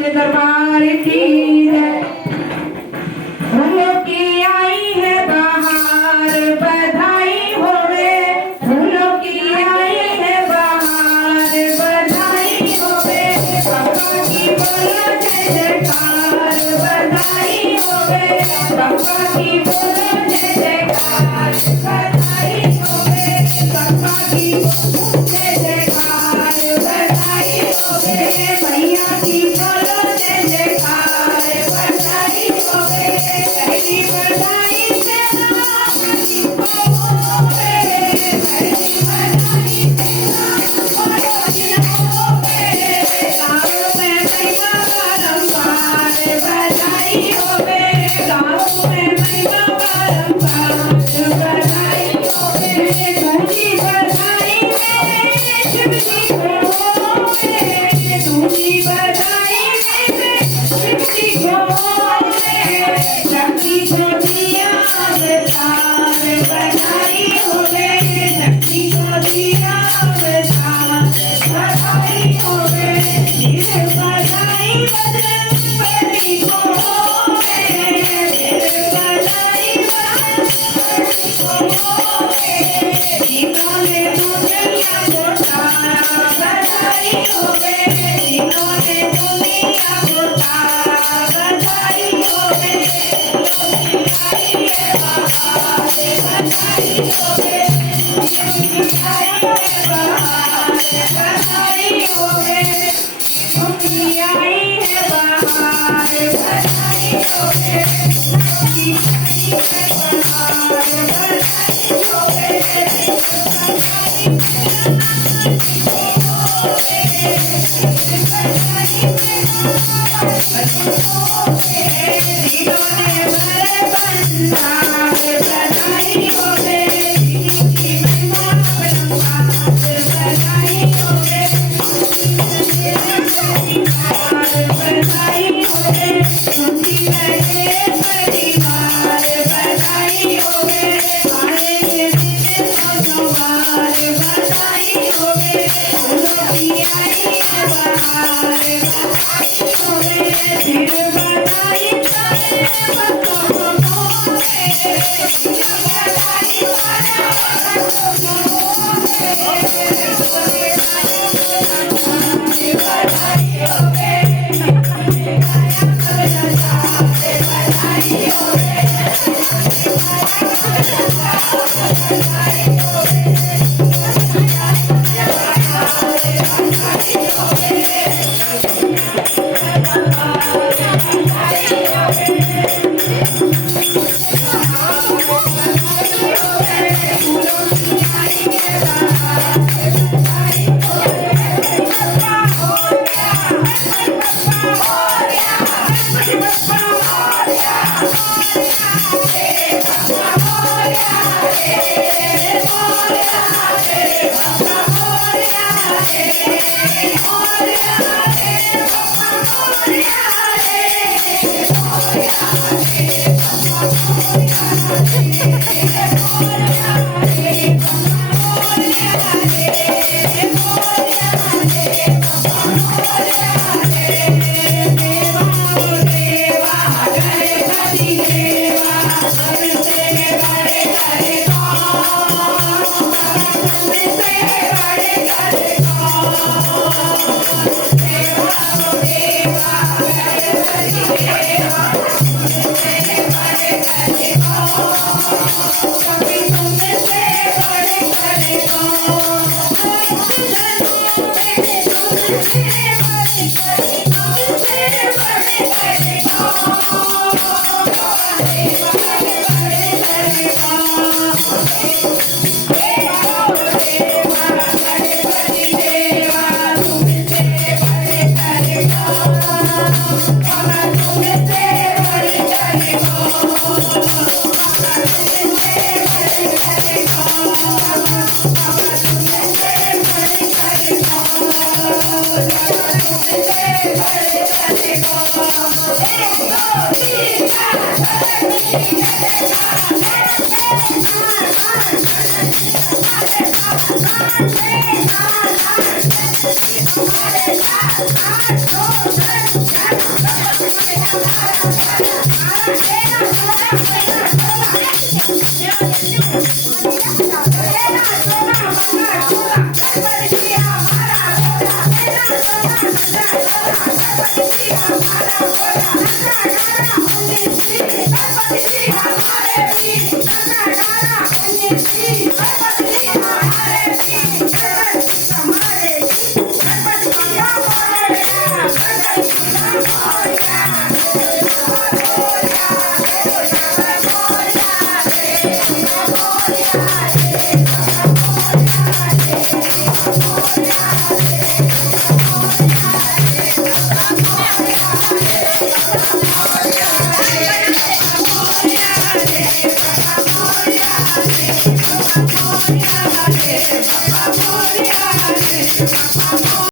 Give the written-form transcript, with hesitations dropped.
दरबार की जय। फूलों की आई है बहार, बधाई होवे। फूलों की आई है बहार, बधाई होवे। बाबा की बोलो जय जयकार, बधाई होवे। बाबा की बोलो जय जयकार, बधाई होवे। बाबा की बोलो जय जयकार, बधाई होवे। मैया की बोलो जय जयकार, बधाई होवे। पहली बधाई तेरा पति को होवे, पहली बधाई तेरा पति को होवे। गाँव में महिमा बारंबार, बधाई होवे। गाँव में महिमा बारंबार, बधाई होवे। दूजी बधाई में शिव जी को होवे, दूजी बधाई में शिव जी को होवे। शक्ति को दिया अवतार, बधाई होवे। शक्ति को दिया अवतार, बधाई होवे। फिर बधाई बजरंगबली को होवे, फिर बधाई बजरंगबली को होवे। जिन्होंने दुनिया को तारा, बधाई होवे। जिन्होंने दुनिया को तारा, बधाई होवे। आई है बहार, बधाई होवे। आई है बहार, बधाई होवे। आई है बहार, बधाई होवे। आई है बहार, बधाई होवे।